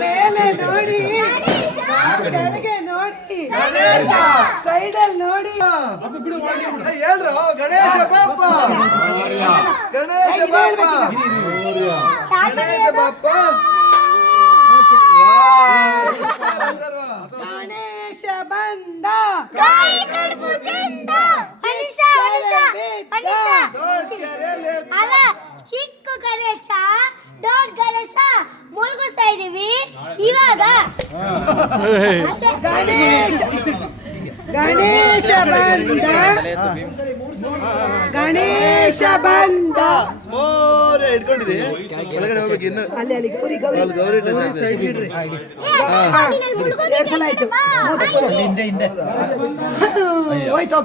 ಮೇಲೆ ನೋಡಿ, ಕೆಳಗೆ ನೋಡಿ, ಸೈಡಲ್ಲಿ ನೋಡಿ. ಹೇಳ್ರು ಗಣೇಶ ಬಾಪ್ಪ, ಗಣೇಶ ಬಾಪ್ಪ, ಗಣೇಶ ಬಾಪ್ಪ. ಗಣೇಶ ಬಂದ, ಅಲ್ಲ ಚಿಕ್ಕ ಗಣೇಶ ದೊಡ್ಡ ಗಣೇಶ ಮುಳುಗಿಸ್ತಾ ಇದೀವಿ ಇವಾಗ. ಗಣೇಶ ಗಣೇಶ ಬಂದ, ಗಣೇಶ ಬಂದ. ಮೋರೆ ಇಟ್ಕೊಂಡಿರಿ, ಒಳಗಡೆ ಹೋಗ್ಬೇಕು ಇನ್ನು. ಅಲ್ಲಿ ಅಲ್ಲಿ ಗೌರಿ ಗೌರಿ ಅಲ್ಲಿ ಗೌರಿ ಟಚ್ ಎರಡು ಸಲ ಆಯ್ತು. ಹೋಯ್ತು ಹೋಯ್ತು.